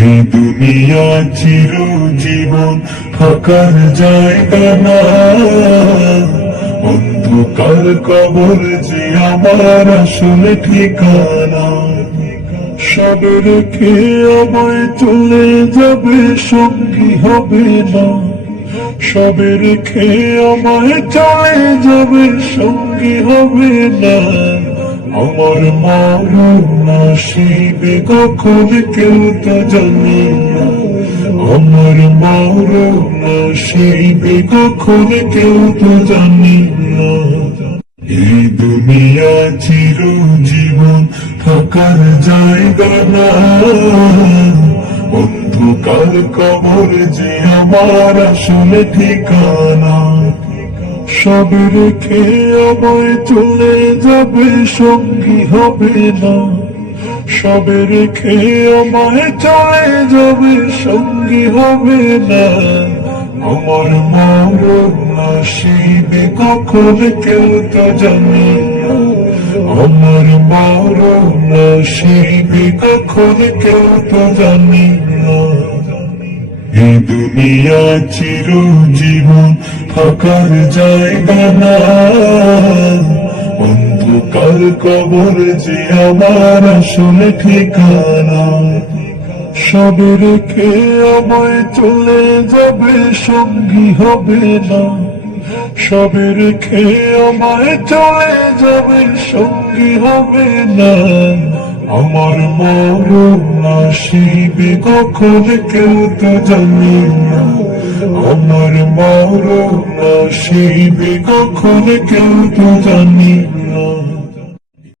এই দুনিয়া চিরজীবন থাকার জায়গা না, অন্ধকার কবর যে আমার আসলে ঠিকানা। সব রেখে আমায় চলে যাবে, সঙ্গী হবে না। সব রেখে আমায় চলে যাবে, সঙ্গী হবে না। আমার মরণ আসিবে কখন কেউ তো জানে না। আমার মরণ আসিবে কখন কেউ তো জানে না। এই দুনিয়া চিরজীবন থাকার জায়গা না, অন্ধকার কবর যে আমার আসলে ঠিকানা। সব রেখে আমায় চলে যাবে, সঙ্গী হবে না। সব রেখে আমায় চলে যাবে, সঙ্গী হবে না। আমার মরণ আসিবে কখন কেউ তো জানে না। আমার মরণ আসিবে কখন কেউ তো জানে না। এই দুনিয়া চিরজীবন থাকার জায়গা না, অন্ধকার কবর যে আমার আসলে ঠিকানা। সব রেখে আমায় চলে যাবে, সঙ্গী হবে না। সব রেখে আমায় চলে যাবে, সঙ্গী হবে না। আমার মরণ আসিবে কখন কেউ তো জানে না। আমার মরণ আসিবে কখন কেউ তো জানে না।